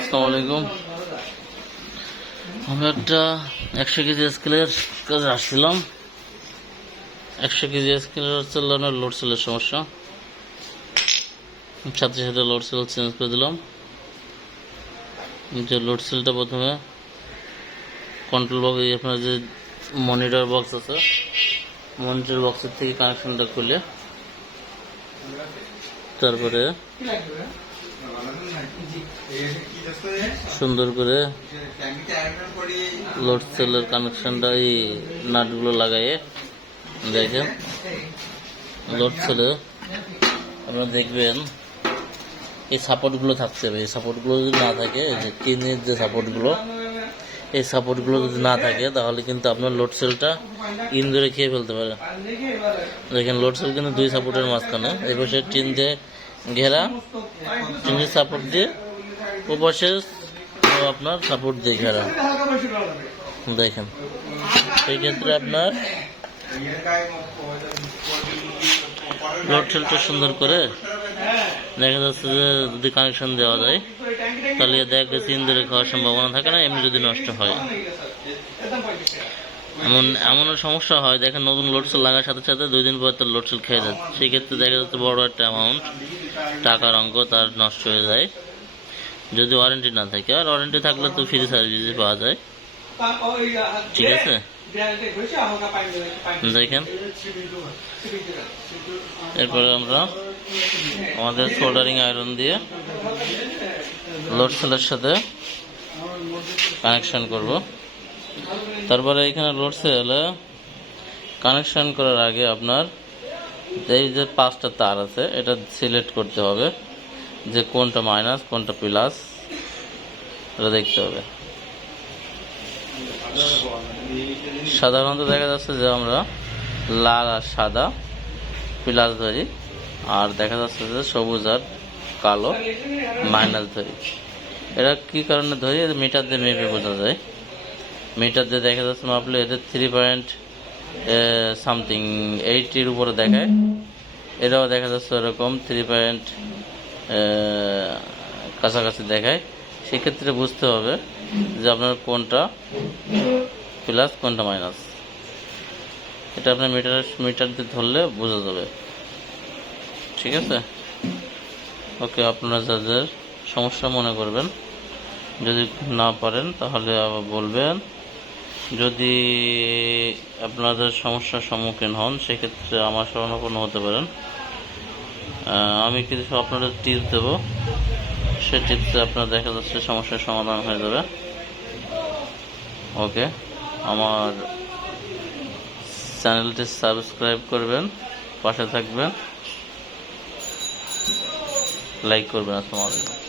আসসালামু আলাইকুম। আমি একটা একশো কেজি স্কেলের কাজে আসছিলাম। একশো কেজি স্কেলের হচ্ছে লোড সেলের সমস্যা। সাথে সাথে লোড সেল চেঞ্জ করে দিলাম। যে লোড সেলটা প্রথমে কন্ট্রোল বক্স আপনার যে মনিটর বক্স আছে মনিটর বক্সের থেকে কানেকশনটা খুলে তারপরে সুন্দর করে লোড সেলের কানেকশনটা এই নাটগুলো লাগাইয়ে দেখেন। লোড সেলে আপনারা দেখবেন, এই সাপোর্টগুলো হবে এই সাপোর্টগুলো যদি না থাকে যে টিনের যে সাপোর্টগুলো এই সাপোর্টগুলো যদি না থাকে, তাহলে কিন্তু আপনার লোড সেলটা ইন ধরে খেয়ে ফেলতে পারে। দেখেন লোড সেল কিন্তু দুই সাপোর্টের মাঝখানে। এই পাশে টিন দিয়ে ঘেরা টিনের সাপোর্ট দিয়ে ও পাশে আপনার সাপোর্ট দিয়ে ঘেরা। দেখেন, সেই ক্ষেত্রে আপনার লোড সেলটা সুন্দর করে দেখা যাচ্ছে যে যদি কানেকশন দেওয়া যায়, তাহলে দেখা গেছে ইন্দুরে খাওয়ার সম্ভাবনা থাকে না, এমনি যদি নষ্ট হয়। এমন, এমনও সমস্যা হয়, দেখেন নতুন লোড সেল লাগার সাথে সাথে দুই দিন পর তার লোড সেল খেয়ে যাচ্ছে সেই ক্ষেত্রে দেখা যাচ্ছে বড় একটা অ্যামাউন্ট টাকার অঙ্ক তার নষ্ট হয়ে যায়। যদি ওয়ারেন্টি না থাকে, আর ওয়ারেন্টি থাকলে তো ফ্রি সার্ভিসই পাওয়া যায়। ঠিক আছে? দেখেন। এরপরে আমরা আমাদের সোল্ডারিং আয়রন দিয়ে লোড সেলের সাথে কানেকশন করব। তারপরে এখানে লোড সেলে কানেকশন করার আগে আপনার এই যে পাঁচটা তার আছে, এটা সিলেক্ট করতে হবে। যে কোনটা মাইনাস কোনটা প্লাস এটা দেখতে হবে। সাধারণত দেখা যাচ্ছে যে আমরা লাল আর সাদা প্লাস ধরি, আর দেখা যাচ্ছে যে সবুজ আর কালো মাইনাস ধরি। এরা কি কারণে ধরি? এদের মিটার দিয়ে মেপে বোঝা যায়। মিটার দিয়ে দেখা যাচ্ছে মাপলে এদের থ্রি পয়েন্ট সামথিং এইটির উপরে দেখায়। এরাও দেখা যাচ্ছে এরকম থ্রি পয়েন্ট কাছাকাছি দেখায়। সেক্ষেত্রে বুঝতে হবে যে আপনার কোনটা প্লাস, কোনটা মাইনাস। এটা আপনার মিটার মিটার দিয়ে ধরলে বোঝা যাবে। ঠিক আছে? ওকে, আপনারা যাদের সমস্যা মনে করবেন, যদি না পারেন, তাহলে আবার বলবেন। যদি আপনাদের সমস্যার সম্মুখীন হন, সেক্ষেত্রে আমার শরণাপন্ন হতে পারেন। আমি কিছু আপনাদের টিপস দেবো। সে টিপসে আপনার দেখা যাচ্ছে সমস্যার সমাধান হয়ে যাবে। ওকে, আমার চ্যানেলটি সাবস্ক্রাইব করবেন, পাশে থাকবেন, লাইক করবেন আসসালামু আলাইকুম।